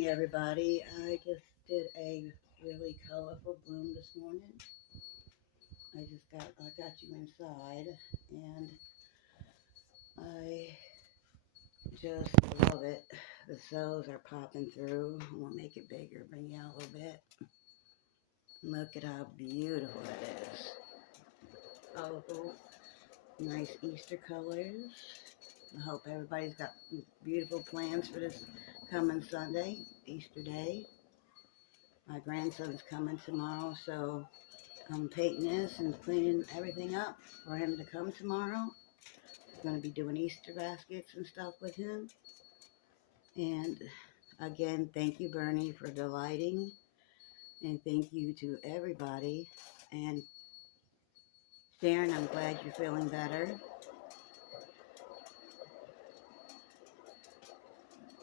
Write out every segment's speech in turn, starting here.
morning, everybody. I just did a really colorful bloom this morning. I got you inside, and I just love it. The cells are popping through. I'm gonna make it bigger, bring you out a little bit. Look at how beautiful it is. Colorful, nice Easter colors. I hope everybody's got beautiful plans for this coming Sunday, Easter Day. My grandson's coming tomorrow, so I'm painting this and cleaning everything up for him to come tomorrow. I'm going to be doing Easter baskets and stuff with him. And again, thank you, Bernie, for the lighting. And thank you to everybody. And Sharon, I'm glad you're feeling better.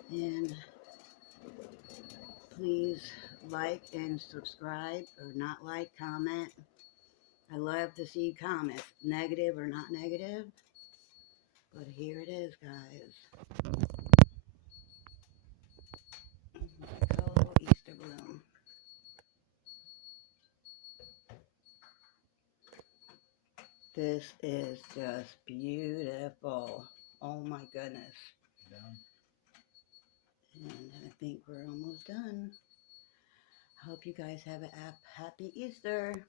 And please like and subscribe, or not like, comment. I love to see comments, negative or not negative. But here it is, guys. Colorful Easter bloom. This is just beautiful. Oh my goodness. And I think we're almost done. I hope you guys have a happy Easter.